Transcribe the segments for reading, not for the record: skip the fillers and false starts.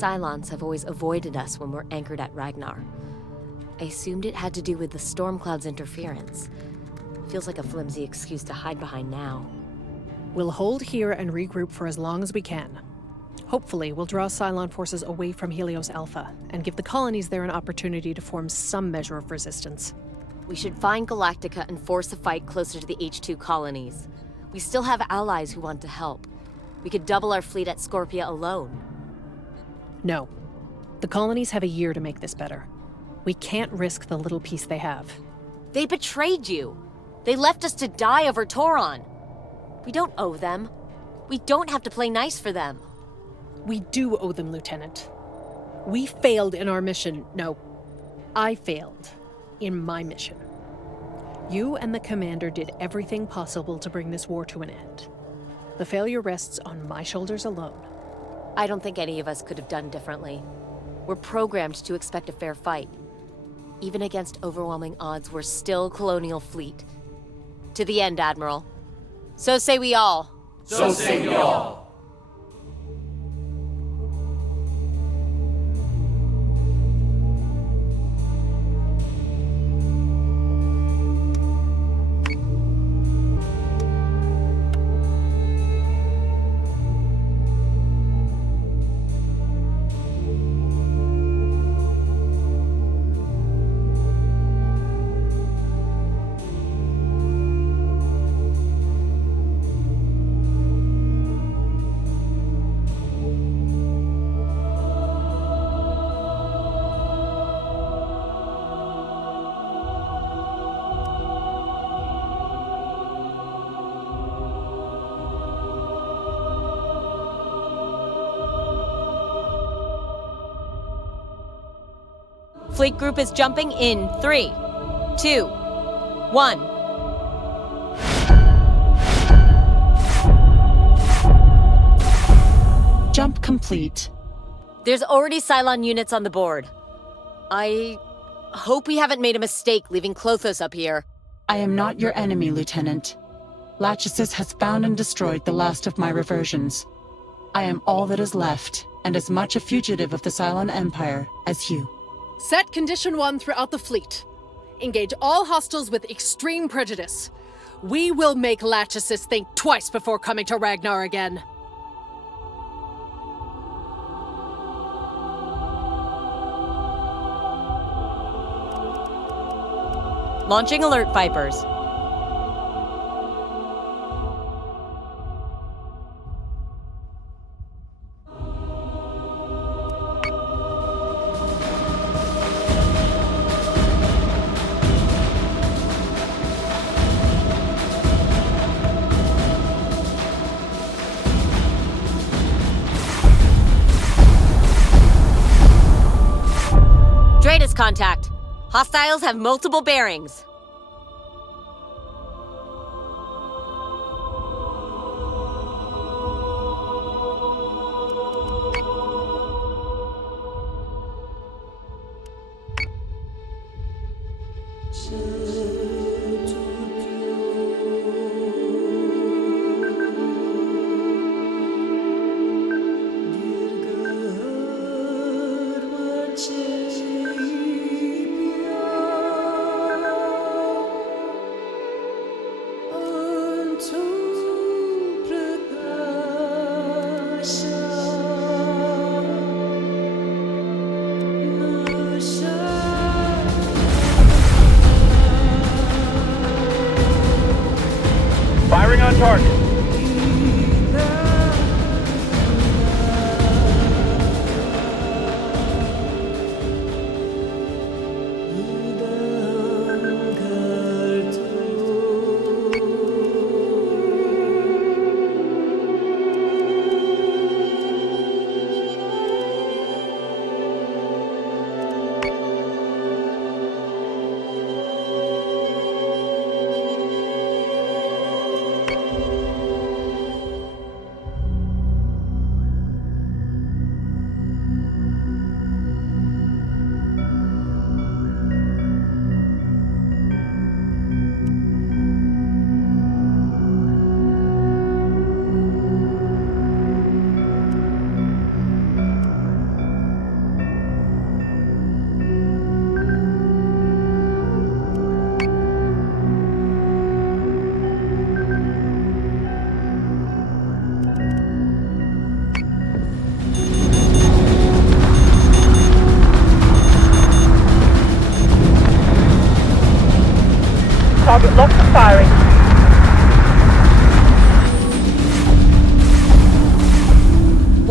Cylons have always avoided us when we're anchored at Ragnar. I assumed it had to do with the storm cloud's interference. Feels like a flimsy excuse to hide behind now. We'll hold here and regroup for as long as we can. Hopefully, we'll draw Cylon forces away from Helios Alpha and give the colonies there an opportunity to form some measure of resistance. We should find Galactica and force a fight closer to the H2 colonies. We still have allies who want to help. We could double our fleet at Scorpia alone. No. The colonies have a year to make this better. We can't risk the little piece they have. They betrayed you. They left us to die over Toron. We don't owe them. We don't have to play nice for them. We do owe them, Lieutenant. We failed in our mission. No, I failed in my mission. You and the Commander did everything possible to bring this war to an end. The failure rests on my shoulders alone. I don't think any of us could have done differently. We're programmed to expect a fair fight. Even against overwhelming odds, we're still Colonial Fleet. To the end, Admiral. So say we all. So say we all. Fleet group is jumping in 3, 2, 1. Jump complete. There's already Cylon units on the board. I hope we haven't made a mistake leaving Klothos up here. I am not your enemy, Lieutenant. Lachesis has found and destroyed the last of my reversions. I am all that is left, and as much a fugitive of the Cylon Empire as you. Set Condition 1 throughout the fleet. Engage all hostiles with extreme prejudice. We will make Lachesis think twice before coming to Ragnar again. Launching alert, Vipers. Daidalos contact. Hostiles have multiple bearings.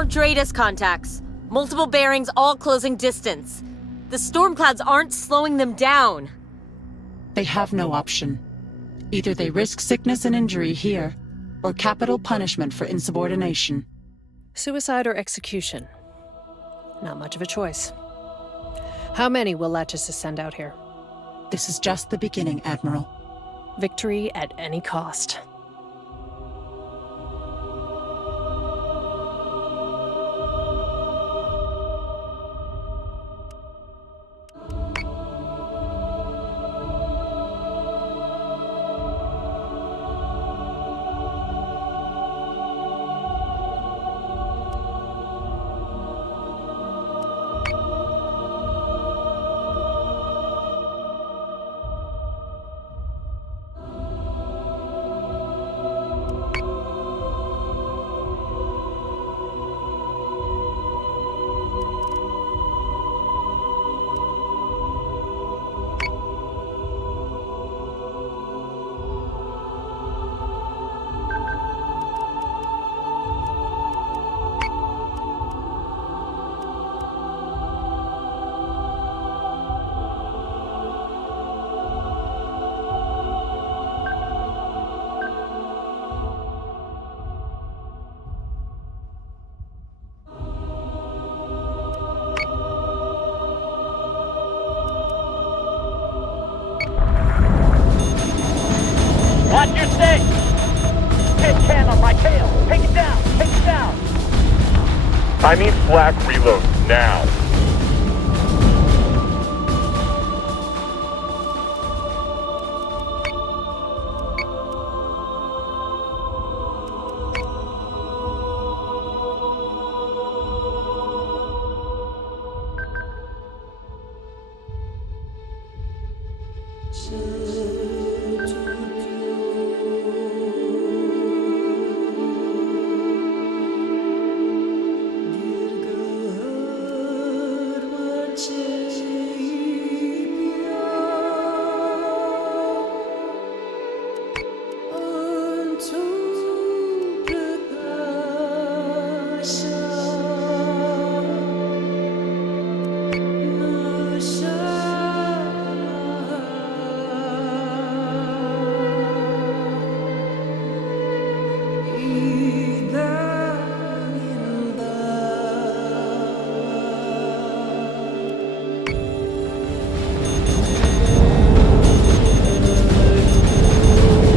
More Daidalos contacts. Multiple bearings, all closing distance. The storm clouds aren't slowing them down. They have no option. Either they risk sickness and injury here, or capital punishment for insubordination. Suicide or execution? Not much of a choice. How many will Lachesis send out here? This is just the beginning, Admiral. Victory at any cost. Watch your six! Hit 10 on my tail! Take it down! Take it down! I need flak reload now.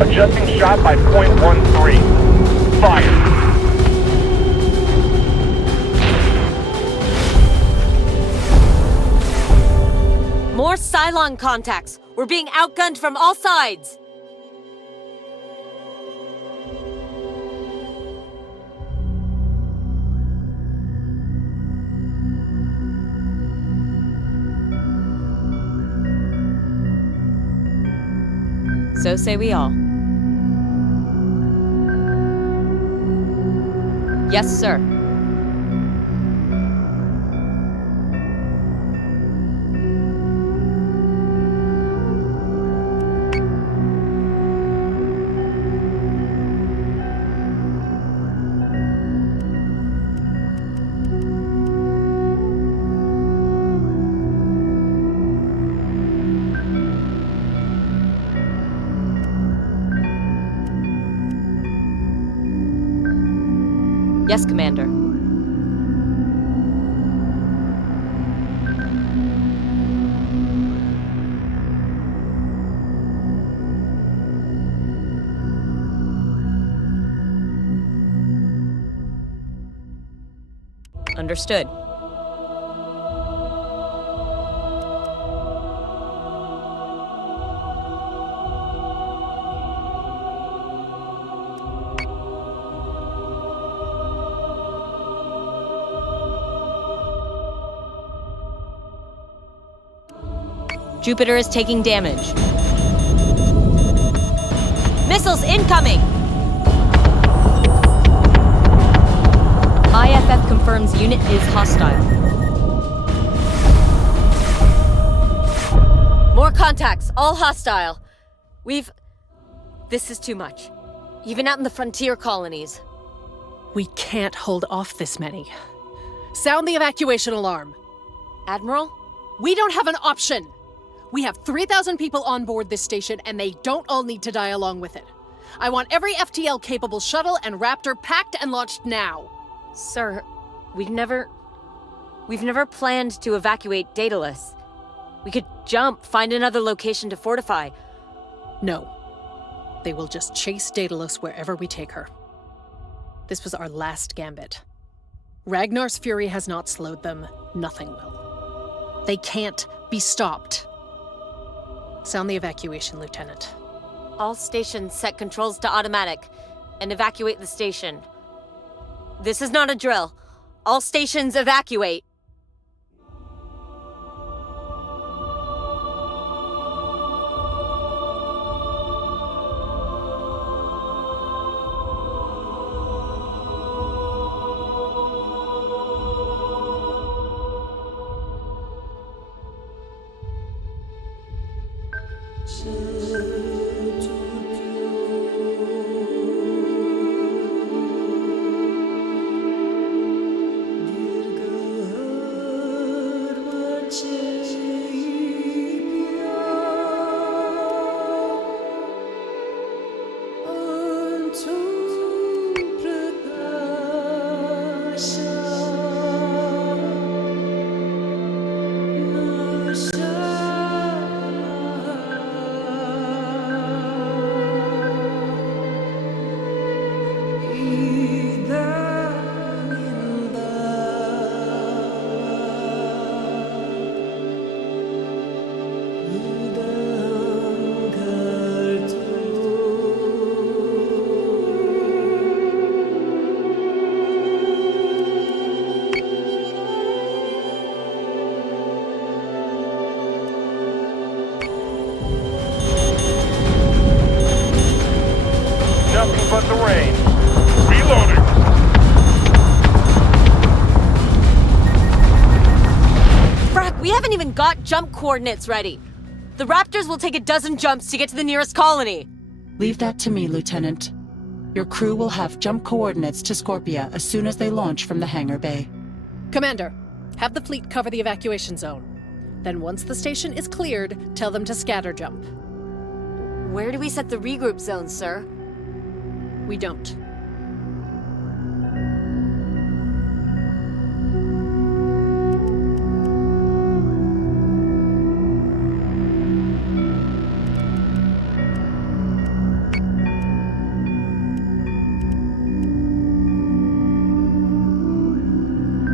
Adjusting shot by .13. Fire. More Cylon contacts! We're being outgunned from all sides! So say we all. Yes, sir. Yes, Commander. Understood. Jupiter is taking damage. Missiles incoming! IFF confirms unit is hostile. More contacts, all hostile. This is too much. Even out in the frontier colonies. We can't hold off this many. Sound the evacuation alarm. Admiral? We don't have an option. We have 3,000 people on board this station, and they don't all need to die along with it. I want every FTL-capable shuttle and Raptor packed and launched now. Sir, we've never planned to evacuate Daidalos. We could jump, find another location to fortify. No. They will just chase Daidalos wherever we take her. This was our last gambit. Ragnar's fury has not slowed them. Nothing will. They can't be stopped. Sound the evacuation, Lieutenant. All stations set controls to automatic and evacuate the station. This is not a drill. All stations evacuate. Nothing but the rain. Reloading. Frack, we haven't even got jump coordinates ready. The Raptors will take a dozen jumps to get to the nearest colony. Leave that to me, Lieutenant. Your crew will have jump coordinates to Scorpia as soon as they launch from the hangar bay. Commander, have the fleet cover the evacuation zone. Then once the station is cleared, tell them to scatter jump. Where do we set the regroup zone, sir? We don't.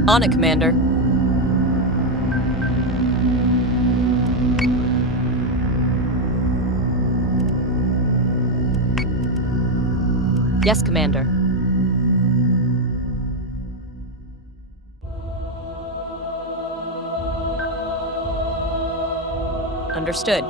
On it, Commander. Yes, Commander. Understood.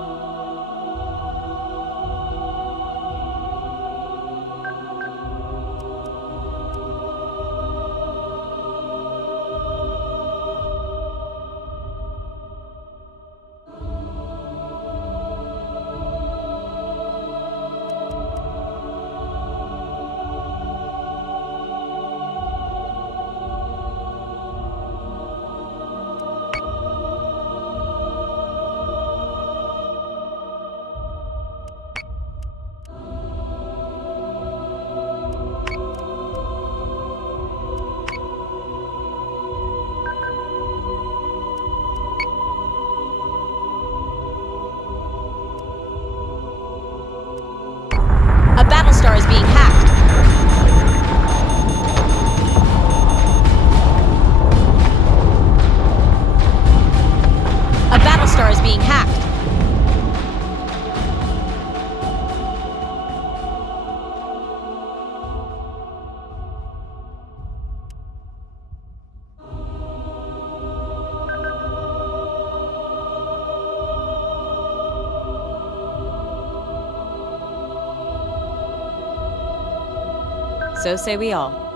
A Battlestar is being hacked. A Battlestar is being hacked. So say we all.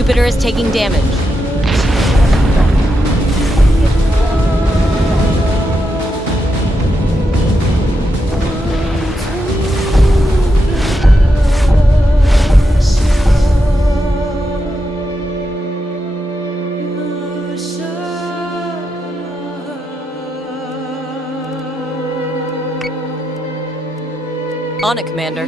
Jupiter is taking damage. On it, Commander.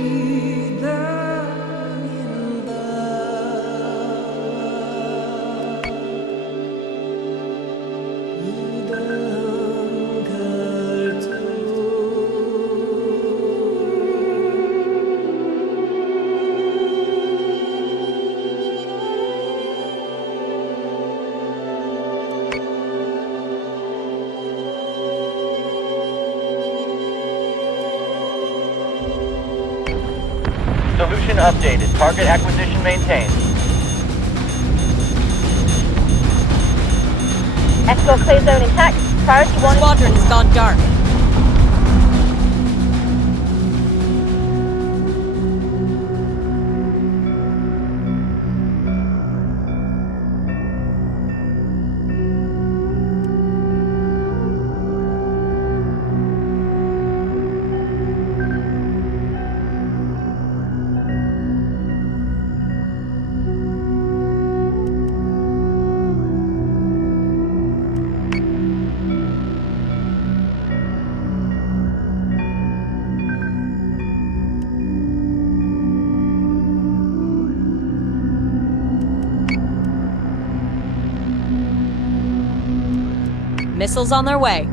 Solution updated. Target acquisition maintained. Escort clear zone intact. Priority 1. Squadron has gone dark. Missiles on their way.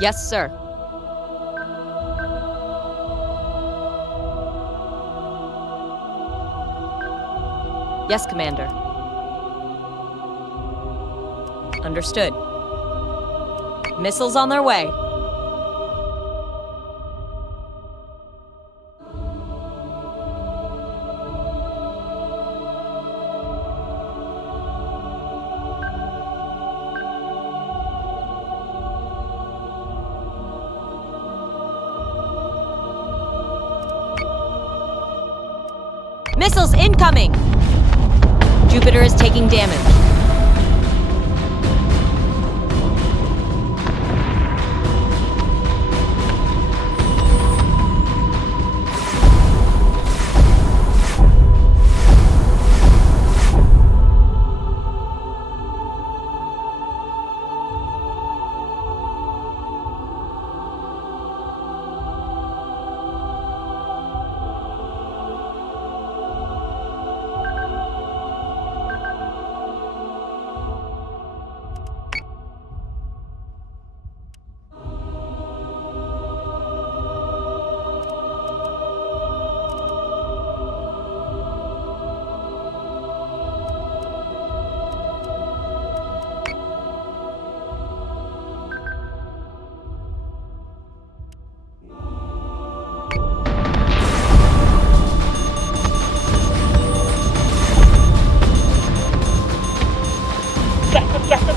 Yes, sir. Yes, Commander. Understood. Missiles on their way. Missiles incoming! Jupiter is taking damage.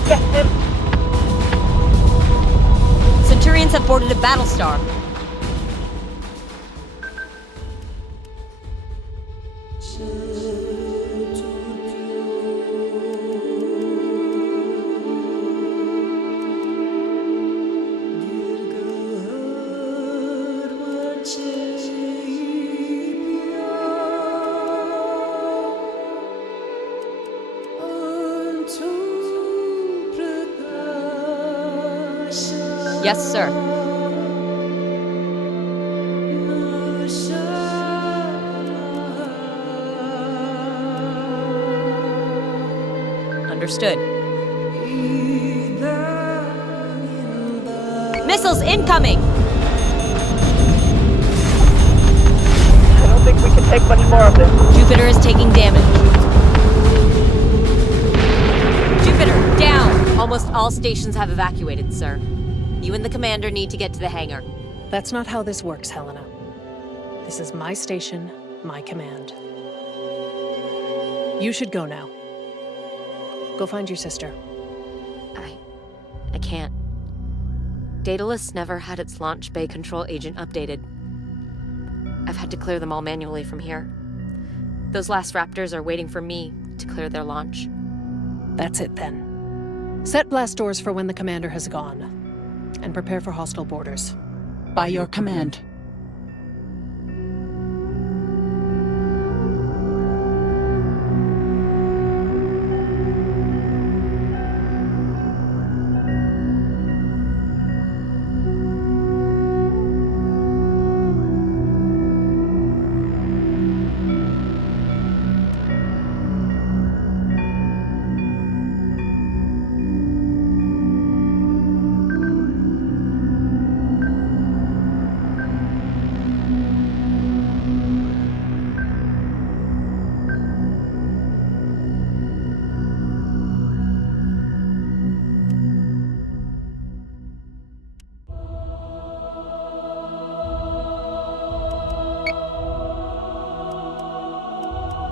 Get him! Centurions have boarded a Battlestar. Yes, sir. Understood. Missiles incoming! I don't think we can take much more of this. Jupiter is taking damage. Jupiter, down! Almost all stations have evacuated, sir. You and the commander need to get to the hangar. That's not how this works, Helena. This is my station, my command. You should go now. Go find your sister. I can't. Daidalos never had its launch bay control agent updated. I've had to clear them all manually from here. Those last Raptors are waiting for me to clear their launch. That's it then. Set blast doors for when the commander has gone. And prepare for hostile borders. By your command.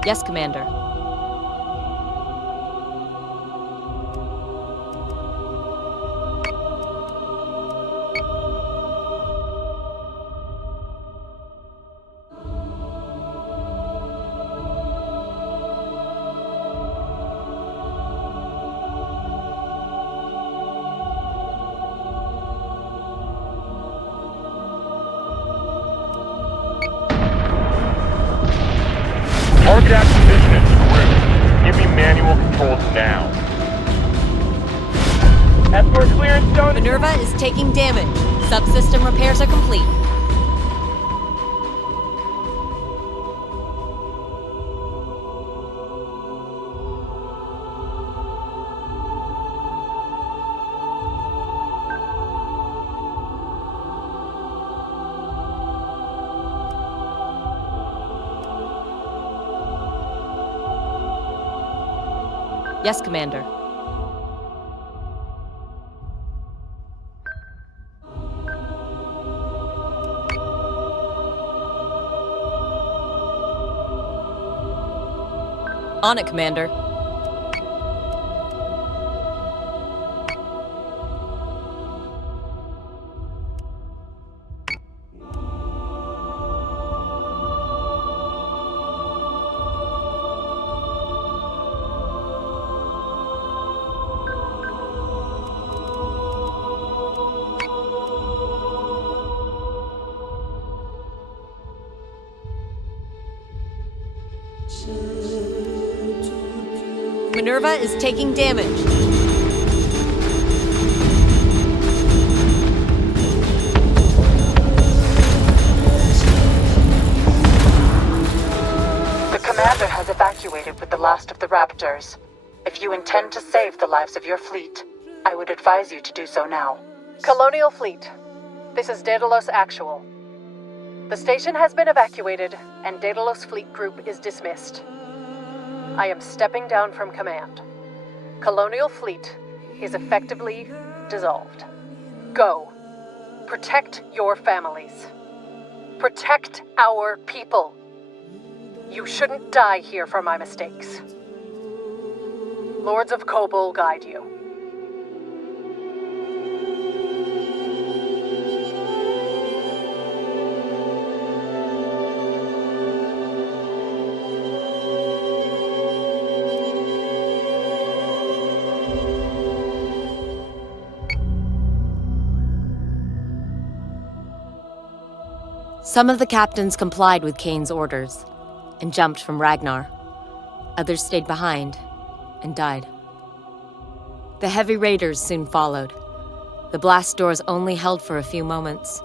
Yes, Commander. Target acquisition is screwed. Give me manual controls now. Escort clearance zone. Minerva is taking damage. Subsystem repairs are complete. Yes, Commander. On it, Commander. Minerva is taking damage. The commander has evacuated with the last of the Raptors. If you intend to save the lives of your fleet, I would advise you to do so now. Colonial Fleet, this is Daidalos Actual. The station has been evacuated, and Daidalos Fleet Group is dismissed. I am stepping down from command. Colonial Fleet is effectively dissolved. Go. Protect your families. Protect our people. You shouldn't die here for my mistakes. Lords of Kobol guide you. Some of the captains complied with Kane's orders and jumped from Ragnar. Others stayed behind and died. The heavy raiders soon followed. The blast doors only held for a few moments.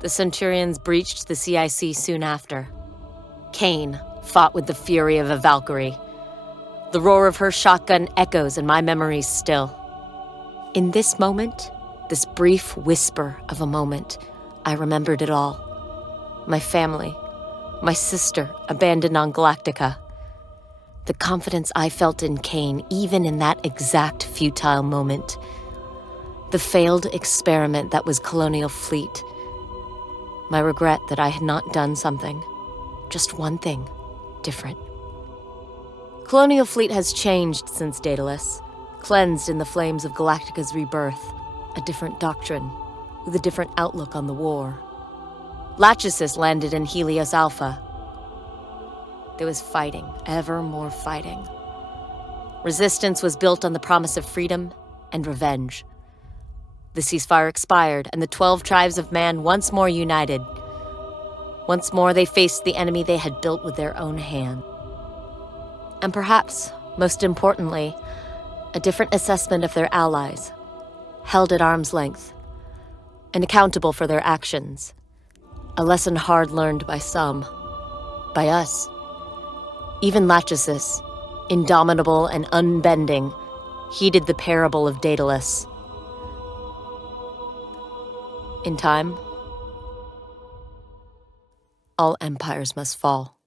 The Centurions breached the CIC soon after. Kane fought with the fury of a Valkyrie. The roar of her shotgun echoes in my memories still. In this moment, this brief whisper of a moment, I remembered it all. My family, my sister abandoned on Galactica. The confidence I felt in Kane, even in that exact futile moment. The failed experiment that was Colonial Fleet. My regret that I had not done something, just one thing, different. Colonial Fleet has changed since Daidalos, cleansed in the flames of Galactica's rebirth. A different doctrine, with a different outlook on the war. Lachesis landed in Helios Alpha. There was fighting, ever more fighting. Resistance was built on the promise of freedom and revenge. The ceasefire expired, and the 12 tribes of man once more united. Once more they faced the enemy they had built with their own hand. And perhaps, most importantly, a different assessment of their allies, held at arm's length, and accountable for their actions. A lesson hard learned by some, by us. Even Lachesis, indomitable and unbending, heeded the parable of Daidalos. In time, all empires must fall.